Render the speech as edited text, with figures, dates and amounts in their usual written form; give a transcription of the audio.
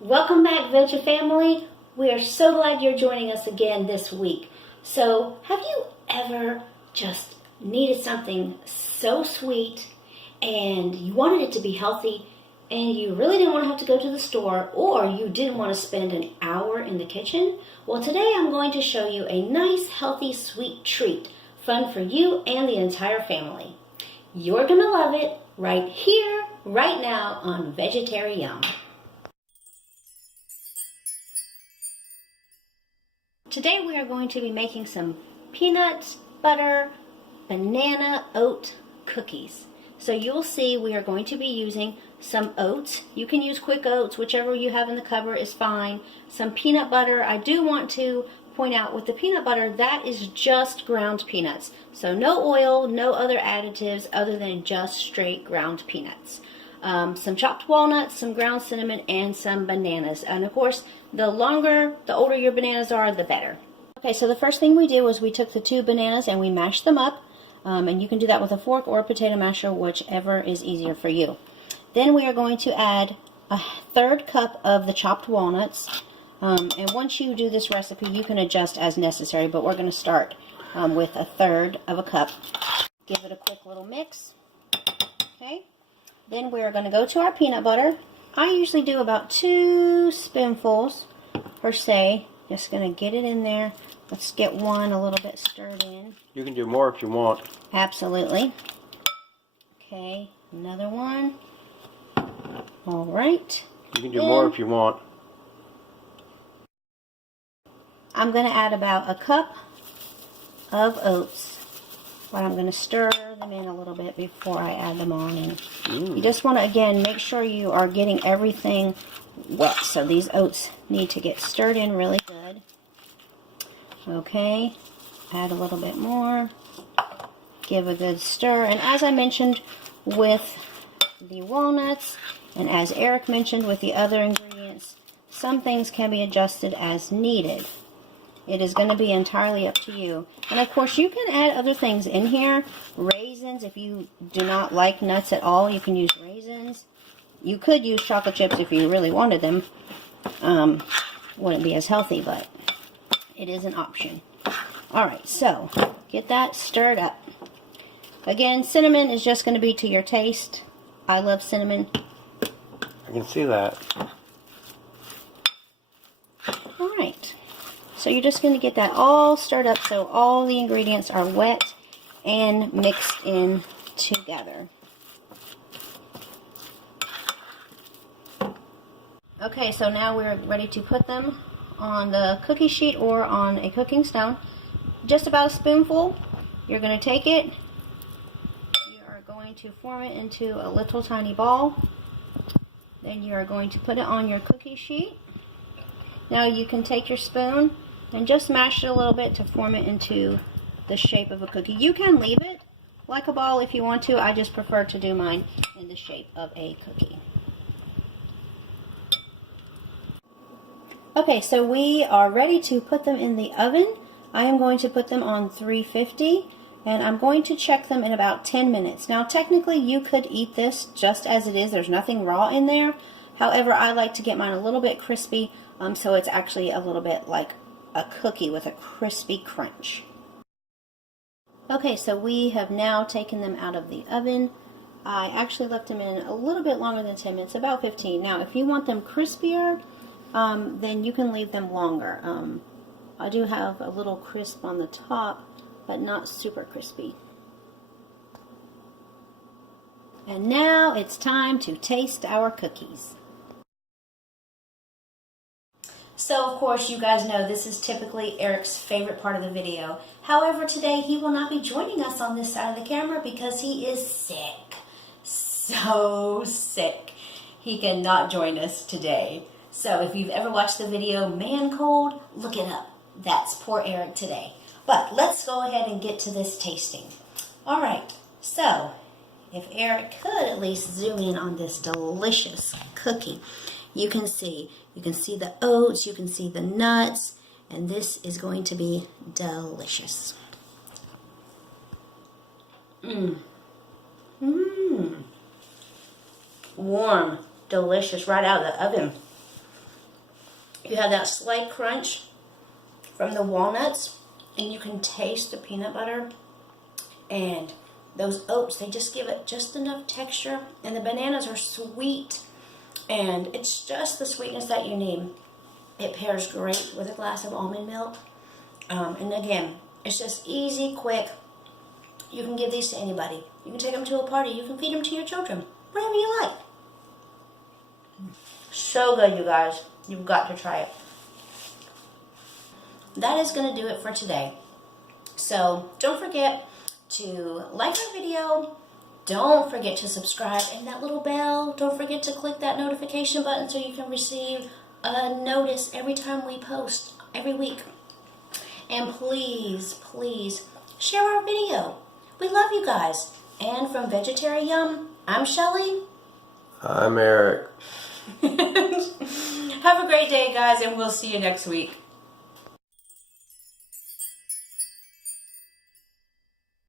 Welcome back, Veggie family. We are so glad you're joining us again this week. So, have you ever just needed something so sweet and you wanted it to be healthy and you really didn't want to have to go to the store, or you didn't want to spend an hour in the kitchen? Well, today I'm going to show you a nice, healthy, sweet treat, fun for you and the entire family. You're going to love it right here, right now on Vegetari-YUM. Today we are going to be making some peanuts, butter, banana oat cookies. So you'll see we are going to be using some oats. You can use quick oats, whichever you have in the cupboard is fine. Some peanut butter. I do want to point out with the peanut butter, that is just ground peanuts. So no oil, no other additives other than just straight ground peanuts. Some chopped walnuts, some ground cinnamon, and some bananas. And of course, the older your bananas are, the better. Okay, so the first thing we did was we took the 2 bananas and we mashed them up. And you can do that with a fork or a potato masher, whichever is easier for you. Then we are going to add a 1/3 cup of the chopped walnuts. And once you do this recipe, you can adjust as necessary, but we're going to start with a 1/3 cup. Give it a quick little mix. Okay. Then we're going to go to our peanut butter. I usually do about 2 spoonfuls per se. Just going to get it in there. Let's get one a little bit stirred in. You can do more if you want. Absolutely. Okay, another one. All right. You can do more if you want. I'm going to add about a cup of oats. But I'm going to stir them in a little bit before I add them on. You just want to, again, make sure you are getting everything wet. So these oats need to get stirred in really good. Okay, add a little bit more. Give a good stir. And as I mentioned with the walnuts, and as Eric mentioned with the other ingredients, some things can be adjusted as needed. It is going to be entirely up to you. And of course, you can add other things in here. Raisins, if you do not like nuts at all, you can use raisins. You could use chocolate chips if you really wanted them. Wouldn't be as healthy, but it is an option. Alright, so get that stirred up. Again, cinnamon is just going to be to your taste. I love cinnamon. I can see that. Alright. So you're just going to get that all stirred up so all the ingredients are wet and mixed in together. Okay, so now we're ready to put them on the cookie sheet or on a cooking stone. Just about a spoonful. You're going to take it. You are going to form it into a little tiny ball. Then you are going to put it on your cookie sheet. Now you can take your spoon and just mash it a little bit to form it into the shape of a cookie. You can leave it like a ball if you want to. I just prefer to do mine in the shape of a cookie. Okay, so we are ready to put them in the oven. I am going to put them on 350 and I'm going to check them in about 10 minutes. Now technically you could eat this just as it is. There's nothing raw in there. However, I like to get mine a little bit crispy so it's actually a little bit like a cookie with a crispy crunch. Okay, so we have now taken them out of the oven. I actually left them in a little bit longer than 10 minutes, about 15. Now, if you want them crispier, then you can leave them longer. I do have a little crisp on the top, but not super crispy. And now it's time to taste our cookies. So, of course, you guys know this is typically Eric's favorite part of the video. However, today he will not be joining us on this side of the camera because he is sick. So sick. He cannot join us today. So if you've ever watched the video Man Cold, look it up. That's poor Eric today. But let's go ahead and get to this tasting. Alright, so if Eric could at least zoom in on this delicious cookie. You can see the oats, you can see the nuts, and this is going to be delicious. Warm, delicious, right out of the oven. You have that slight crunch from the walnuts, and you can taste the peanut butter. And those oats, they just give it just enough texture. And the bananas are sweet. And it's just the sweetness that you need. It pairs great with a glass of almond milk. And again, it's just easy, quick. You can give these to anybody. You can take them to a party. You can feed them to your children. Whatever you like. So good, you guys. You've got to try it. That is going to do it for today. So don't forget to like our video. Don't forget to subscribe and that little bell. Don't forget to click that notification button so you can receive a notice every time we post every week. And please, please share our video. We love you guys. And from Vegetari-YUM, I'm Shelly. I'm Eric. Have a great day, guys, and we'll see you next week.